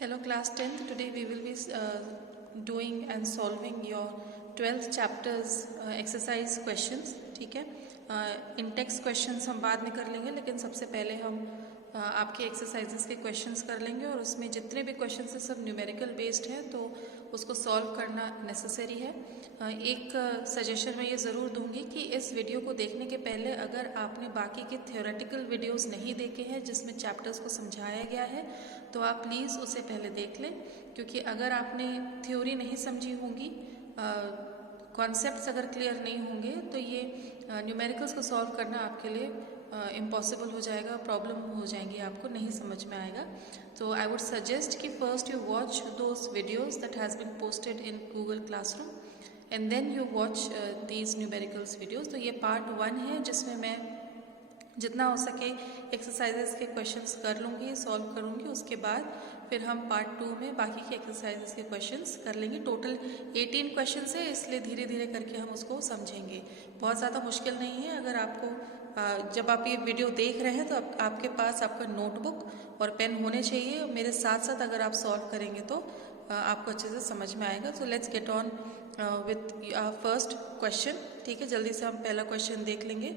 Hello class 10th. Today we will be doing and solving your 12th chapters exercise questions. ठीक है, इन text questions हम बाद में कर लेंगे, लेकिन सबसे पहले हम आपके एक्सरसाइजेस के क्वेश्चंस कर लेंगे और उसमें जितने भी क्वेश्चंस हैं सब न्यूमेरिकल बेस्ड हैं, तो उसको सॉल्व करना नेसेसरी है। एक सजेशन मैं ये ज़रूर दूंगी कि इस वीडियो को देखने के पहले अगर आपने बाकी के थियोरेटिकल वीडियोस नहीं देखे हैं जिसमें चैप्टर्स को समझाया गया है तो आप प्लीज़ उसे पहले देख लें, क्योंकि अगर आपने थ्योरी नहीं समझी होंगी, कॉन्सेप्ट्स अगर क्लियर नहीं होंगे तो ये न्यूमेरिकल्स को सॉल्व करना आपके लिए इम्पॉसिबल हो जाएगा, प्रॉब्लम हो जाएंगी, आपको नहीं समझ में आएगा। तो आई वुड सजेस्ट कि first you watch those videos that has been posted in Google Classroom and then you watch these numericals videos. तो ये पार्ट 1 है जिसमें मैं जितना हो सके एक्सरसाइजेस के क्वेश्चंस कर लूँगी, सॉल्व करूँगी, उसके बाद फिर हम पार्ट 2 में बाकी के एक्सरसाइजेस के क्वेश्चंस कर लेंगे। टोटल 18 क्वेश्चंस है, इसलिए धीरे धीरे करके हम उसको समझेंगे। बहुत ज़्यादा मुश्किल नहीं है। अगर आपको जब आप ये वीडियो देख रहे हैं तो आपके पास आपका नोटबुक और पेन होने चाहिए। मेरे साथ साथ अगर आप सॉल्व करेंगे तो आपको अच्छे से समझ में आएगा। So let's get on with first question. ठीक है, जल्दी से हम पहला क्वेश्चन देख लेंगे।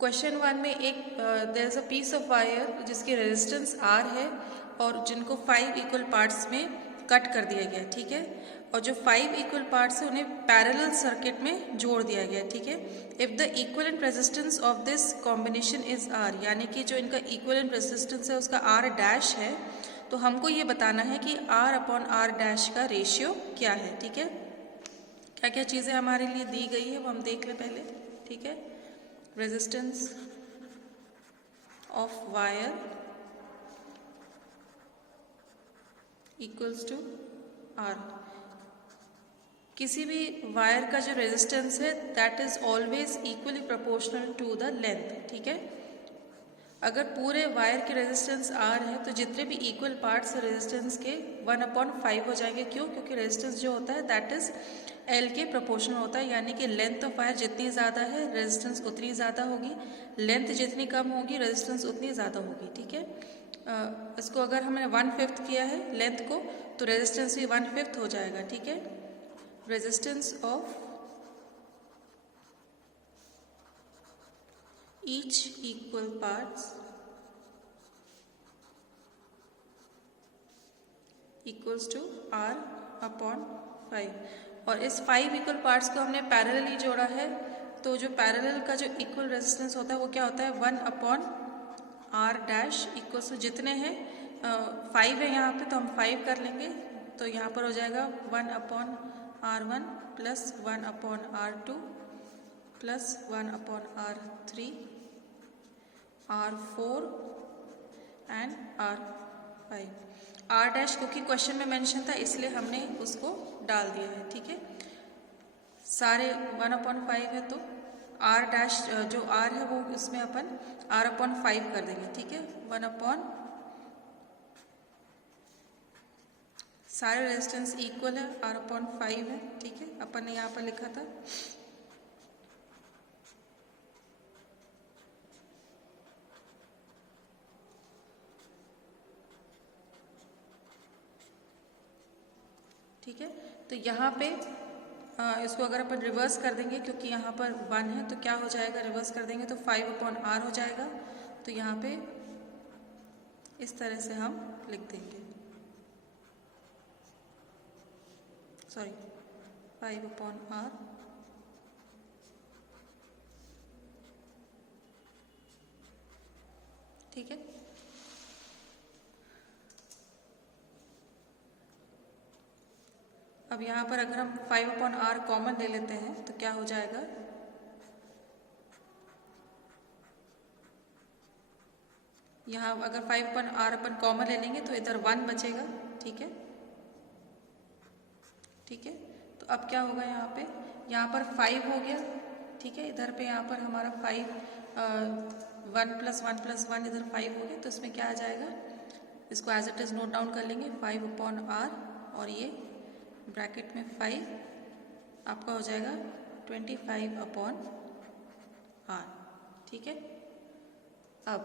क्वेश्चन 1 में एक there is a piece of wire जिसकी रेजिस्टेंस R है और जिनको 5 इक्वल पार्ट्स में कट कर दिया गया। ठीक है, और जो 5 इक्वल पार्ट्स है उन्हें पैरेलल सर्किट में जोड़ दिया गया। ठीक है, if the equivalent resistance of this combination is R, यानी कि जो इनका इक्विवेलेंट रेजिस्टेंस है उसका R डैश है, तो हमको ये बताना है कि R अपॉन R डैश का रेशियो क्या है। ठीक है, क्या क्या चीज़ें हमारे लिए दी गई है वो हम देख लें पहले। ठीक है, resistance of wire equals to R। किसी भी वायर का जो रेजिस्टेंस है that is always equally proportional to the length. ठीक है, अगर पूरे वायर के रेजिस्टेंस R है तो जितने भी इक्वल पार्ट्स रेजिस्टेंस के 1/5 हो जाएंगे। क्यों? क्योंकि रेजिस्टेंस जो होता है दैट इज L के प्रोपोर्शनल होता है, यानी कि लेंथ ऑफ वायर जितनी ज़्यादा है रेजिस्टेंस उतनी ज़्यादा होगी, लेंथ जितनी कम होगी रेजिस्टेंस उतनी ज़्यादा होगी। ठीक है, इसको अगर हमने 1/5 किया है लेंथ को तो रेजिस्टेंस भी 1/5 हो जाएगा। ठीक है, resistance of each equal parts equals to R upon 5। और इस 5 इक्वल पार्ट्स को हमने पैरेलली जोड़ा है, तो जो पैरेलल का जो इक्वल रेजिस्टेंस होता है वो क्या होता है 1/R डैश इक्वल्स टू जितने हैं 5 है यहाँ पे तो हम 5 कर लेंगे, तो यहाँ पर हो जाएगा 1/R1 plus 1/R2 plus 1/R3 R4 and R5। R dash क्योंकि क्वेश्चन में मेंशन था इसलिए हमने उसको डाल दिया है। ठीक है, सारे 1/5 है तो R डैश जो R है वो इसमें अपन R/5 कर देंगे। ठीक है, 1 सारे रेजिस्टेंस इक्वल है, R/5 है। ठीक है, अपन ने यहाँ पर लिखा था। ठीक है, तो यहाँ पे इसको अगर अपन रिवर्स कर देंगे, क्योंकि यहाँ पर 1 है तो क्या हो जाएगा, रिवर्स कर देंगे तो 5/R हो जाएगा। तो यहाँ पे इस तरह से हम लिख देंगे, सॉरी 5/R। ठीक है, अब यहाँ पर अगर हम 5/R कॉमन ले लेते हैं तो क्या हो जाएगा, यहाँ अगर 5/R अपन कॉमन ले लेंगे तो इधर 1 बचेगा। ठीक है, ठीक है, तो अब क्या होगा यहाँ पर 5 हो गया। ठीक है, इधर पे यहाँ पर हमारा 5 1 + 1 + 1 इधर 5 हो गया, तो इसमें क्या आ जाएगा, इसको as it is note down कर लेंगे 5/R और ये ब्रैकेट में 5 आपका हो जाएगा 25/R। ठीक है, अब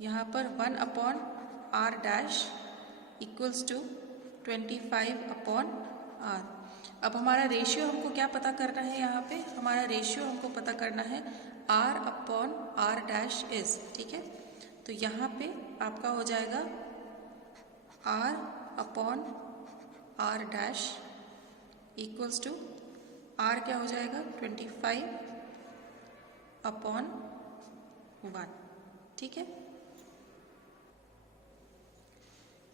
यहाँ पर 1/R dash equals to 25/r। अब हमारा रेशियो हमको क्या पता करना है, यहाँ पे हमारा रेशियो हमको पता करना है r/r' इज, ठीक है। तो यहाँ पे आपका हो जाएगा r/r' इक्वल्स टू r क्या हो जाएगा 25/1, ठीक है।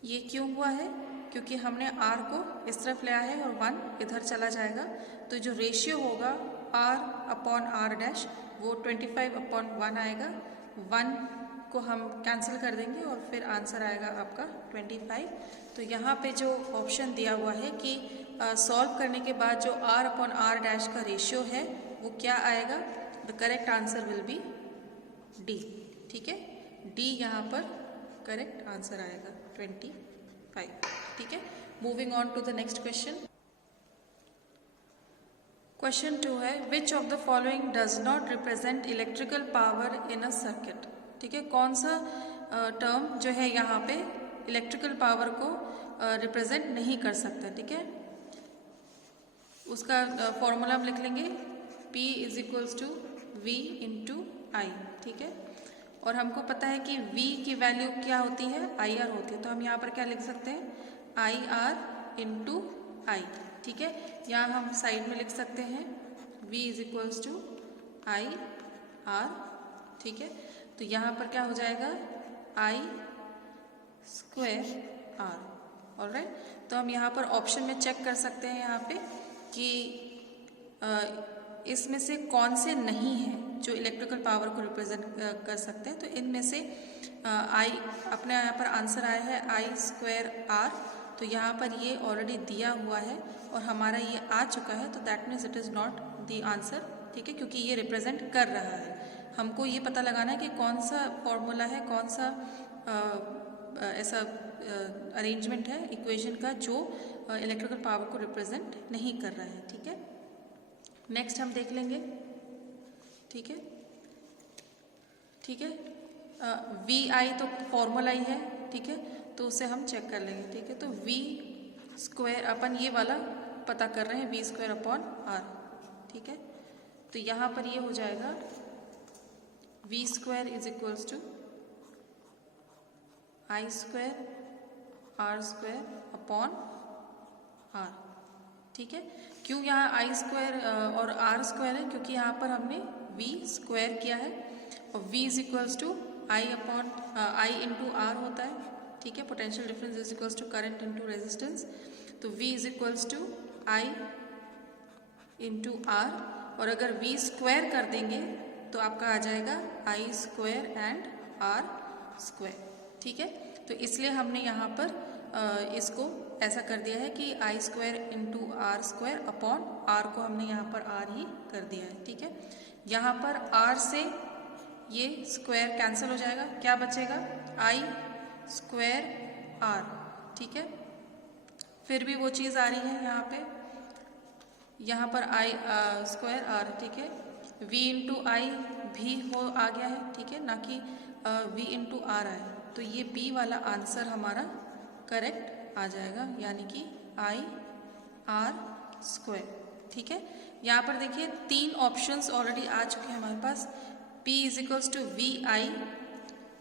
ये क्यों हुआ है, क्योंकि हमने r को इस तरफ लिया है और 1 इधर चला जाएगा, तो जो रेशियो होगा r/r' वो 25/1 आएगा। 1 को हम कैंसिल कर देंगे और फिर आंसर आएगा आपका 25। तो यहाँ पे जो ऑप्शन दिया हुआ है कि सॉल्व करने के बाद जो r/r' का रेशियो है वो क्या आएगा, the correct answer will be D, ठीक है। डी यहाँ पर करेक्ट आंसर आएगा 25, ठीक है। Moving on to the next question. Question 2 है which of the following does not represent electrical power in a circuit, ठीक है। कौन सा टर्म जो है यहाँ पे इलेक्ट्रिकल पावर को रिप्रेजेंट नहीं कर सकता, ठीक है। उसका फॉर्मूला हम लिख लेंगे P is equals to V into I, ठीक है। और हमको पता है कि V की वैल्यू क्या होती है, IR होती है, तो हम यहाँ पर क्या लिख सकते हैं IR इंटू आई, ठीक है। यहाँ हम साइड में लिख सकते हैं V is equals to IR, ठीक है। तो यहाँ पर क्या हो जाएगा I²R, ऑलराइट। तो हम यहाँ पर ऑप्शन में चेक कर सकते हैं यहाँ पे कि इसमें से कौन से नहीं है जो इलेक्ट्रिकल पावर को रिप्रेजेंट कर सकते हैं। तो इनमें से अपने यहाँ पर आंसर आया है I²R, तो यहाँ पर ये ऑलरेडी दिया हुआ है और हमारा ये आ चुका है, तो that means it is not the answer, ठीक है, क्योंकि ये रिप्रेजेंट कर रहा है। हमको ये पता लगाना है कि कौन सा फॉर्मूला है, कौन सा ऐसा अरेंजमेंट है इक्वेशन का जो इलेक्ट्रिकल पावर को रिप्रेजेंट नहीं कर रहा है, ठीक है। नेक्स्ट हम देख लेंगे, ठीक है, ठीक है। VI तो फॉर्मूला ही है, ठीक है, तो उसे हम चेक कर लेंगे, ठीक है। तो V² अपन ये वाला पता कर रहे हैं V²/R, ठीक है। तो यहाँ पर ये हो जाएगा V² is equals to I²R²/R, ठीक है। क्यों यहाँ I² और R² है, क्योंकि यहाँ पर हमने V² किया है और V is equals to I into R होता है, ठीक है। Potential difference is equals to current into resistance, तो V is equals to I into R, और अगर V² कर देंगे तो आपका आ जाएगा I² एंड R², ठीक है। तो इसलिए हमने यहाँ पर इसको ऐसा कर दिया है कि I² इंटू R² को हमने यहाँ पर R ही कर दिया है, ठीक है। यहाँ पर R से ये स्क्वायर कैंसिल हो जाएगा, क्या बचेगा I²R, ठीक है। फिर भी वो चीज़ आ रही है यहाँ पर I²R, ठीक है। V इंटू आई भी आ गया है, ठीक है, ना कि V इंटू R आए, तो ये B वाला आंसर हमारा करेक्ट आ जाएगा, यानी कि IR², ठीक है। यहाँ पर देखिए 3 ऑप्शंस ऑलरेडी आ चुके हैं हमारे पास। P is equals to VI,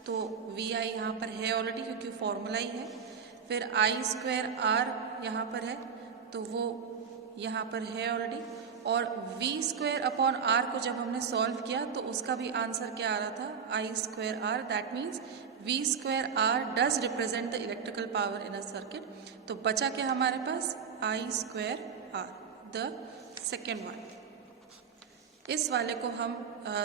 तो VI यहाँ पर है ऑलरेडी क्योंकि फॉर्मूला ही है। फिर I²R यहाँ पर है, तो वो यहाँ पर है ऑलरेडी। और V²/R को जब हमने सॉल्व किया तो उसका भी आंसर क्या आ रहा था I²R, that means V²R does represent the electrical power in a circuit. तो बचा क्या हमारे पास I²R, द सेकेंड वन। इस वाले को हम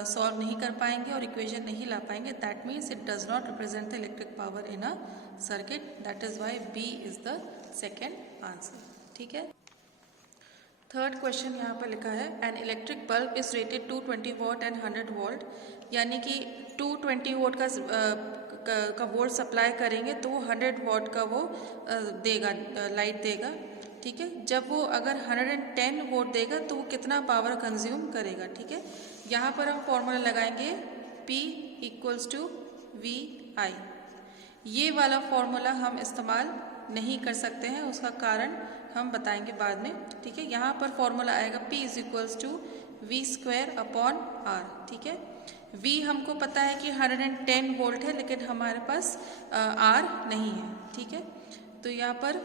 सॉल्व नहीं कर पाएंगे और इक्वेशन नहीं ला पाएंगे, that means it does not represent the electric power in a circuit, that is why B is the second answer, ठीक है। थर्ड क्वेश्चन यहाँ पर लिखा है an electric bulb is rated 220 watt and 100 volt, यानी कि 220 वोट का volt supply करेंगे तो वो 100 वॉट का वो देगा, लाइट देगा, ठीक है। जब वो अगर 110 वोट देगा तो वो कितना पावर कंज्यूम करेगा, ठीक है। यहाँ पर हम फॉर्मूला लगाएंगे P इक्वल्स टू VI। ये वाला फॉर्मूला हम इस्तेमाल नहीं कर सकते हैं, उसका कारण हम बताएंगे बाद में, ठीक है। यहाँ पर फॉर्मूला आएगा P is equals to V square upon R, ठीक है। V हमको पता है कि 110 वोल्ट है, लेकिन हमारे पास R नहीं है, ठीक है। तो यहाँ पर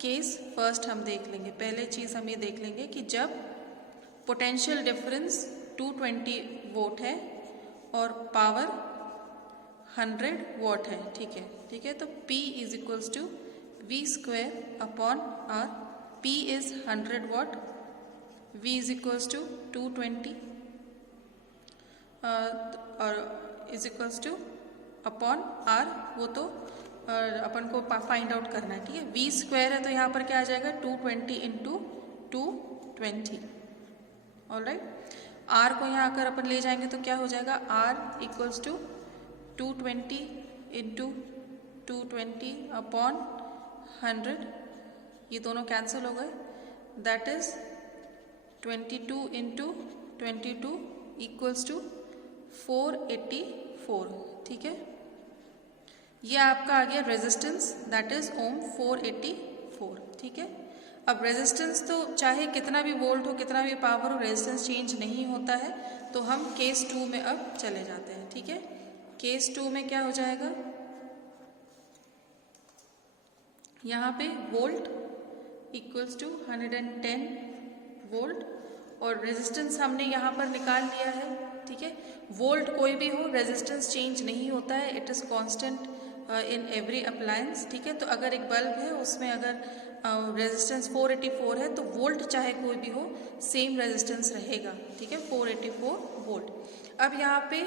केस फर्स्ट हम देख लेंगे। पहले चीज़ हम ये देख लेंगे कि जब पोटेंशियल डिफरेंस 220 वोल्ट है और पावर 100 वॉट है, ठीक है। तो P is equals to V square upon R. P is 100 watt, V is equals to 220 और is equals to upon R, वो तो अपन को फाइंड आउट करना है, ठीक है। V स्क्वायर है तो यहाँ पर क्या आ जाएगा 220 इंटू 220, ऑलराइट। R को यहाँ अगर अपन ले जाएंगे तो क्या हो जाएगा, R equals to 220 into 220 upon 100, ये दोनों कैंसिल हो गए, that is 22 into 22 equals to 484, ठीक है। ये आपका आ गया रेजिस्टेंस, दैट इज ओम 484, ठीक है। अब रेजिस्टेंस तो चाहे कितना भी वोल्ट हो, कितना भी पावर हो, रेजिस्टेंस चेंज नहीं होता है। तो हम केस 2 में अब चले जाते हैं, ठीक है। केस 2 में क्या हो जाएगा, यहाँ पे वोल्ट इक्वल्स टू 110 वोल्ट और रेजिस्टेंस हमने यहाँ पर निकाल लिया है, ठीक है। वोल्ट कोई भी हो, रेजिस्टेंस चेंज नहीं होता है, it is constant in every appliance, ठीक है। तो अगर एक बल्ब है उसमें अगर रेजिस्टेंस 484 है तो वोल्ट चाहे कोई भी हो सेम रेजिस्टेंस रहेगा, ठीक है, 484 वोल्ट। अब यहाँ पे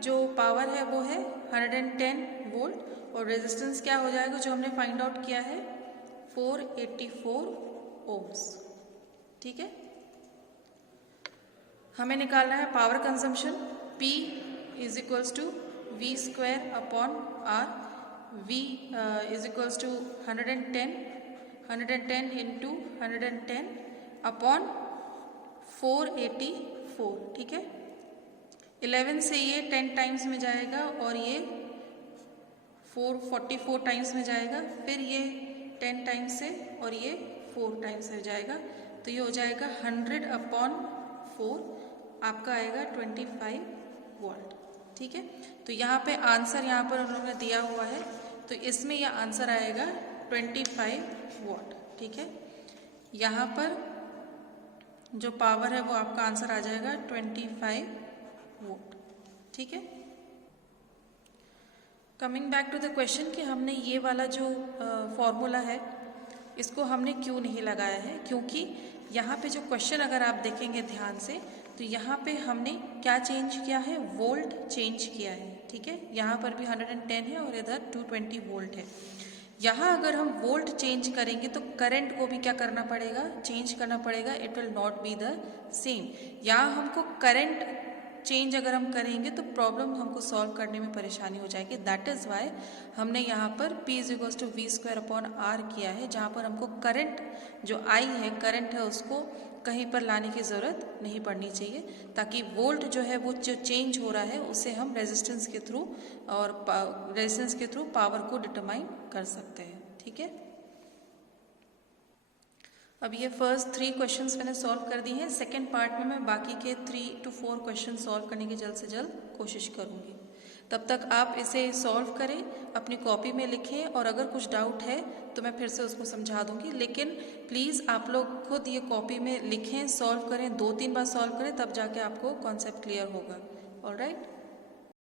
जो पावर है वो है 110 वोल्ट और रेजिस्टेंस क्या हो जाएगा जो हमने फाइंड आउट किया है 484 ओम्स, ठीक है। हमें निकालना है power consumption, P is equals to V square upon R. V is equals to 110 into 110 upon 484, ठीक है। 11 से ये 10 टाइम्स में जाएगा और ये 444 टाइम्स में जाएगा, फिर ये 10 टाइम्स से और ये 4 टाइम्स में जाएगा, तो ये हो जाएगा 100 अपॉन 4, आपका आएगा 25 वोल्ट, ठीक है। तो यहाँ पे आंसर यहाँ पर उन्होंने दिया हुआ है, तो इसमें यह आंसर आएगा 25 वॉट, ठीक है। यहाँ पर जो पावर है वो आपका आंसर आ जाएगा 25 वोट, ठीक है। Coming back to the question कि हमने ये वाला जो फॉर्मूला है इसको हमने क्यों नहीं लगाया है, क्योंकि यहाँ पे जो क्वेश्चन अगर आप देखेंगे ध्यान से तो यहाँ पे हमने क्या चेंज किया है, वोल्ट चेंज किया है, ठीक है। यहाँ पर भी 110 है और इधर 220 वोल्ट है। यहाँ अगर हम वोल्ट चेंज करेंगे तो करंट को भी क्या करना पड़ेगा, चेंज करना पड़ेगा, it will not be the same. यहाँ हमको करंट चेंज अगर हम करेंगे तो प्रॉब्लम हमको सॉल्व करने में परेशानी हो जाएगी, दैट इज़ वाई हमने यहाँ पर P is equals to V square upon R किया है, जहाँ पर हमको करंट जो I है, करंट है, उसको कहीं पर लाने की ज़रूरत नहीं पड़नी चाहिए, ताकि वोल्ट जो है वो जो चेंज हो रहा है उसे हम रेजिस्टेंस के थ्रू और रेजिस्टेंस के थ्रू पावर को डिटरमाइन कर सकते हैं, ठीक है। अब ये फर्स्ट 3 क्वेश्चंस मैंने सॉल्व कर दी हैं। सेकंड पार्ट में मैं बाकी के 3 to 4 क्वेश्चन सॉल्व करने की जल्द से जल्द कोशिश करूँगी। तब तक आप इसे सॉल्व करें, अपनी कॉपी में लिखें और अगर कुछ डाउट है तो मैं फिर से उसको समझा दूँगी, लेकिन प्लीज़ आप लोग खुद ये कॉपी में लिखें, सॉल्व करें, 2-3 बार सॉल्व करें, तब जाके आपको कॉन्सेप्ट क्लियर होगा। ऑलराइट।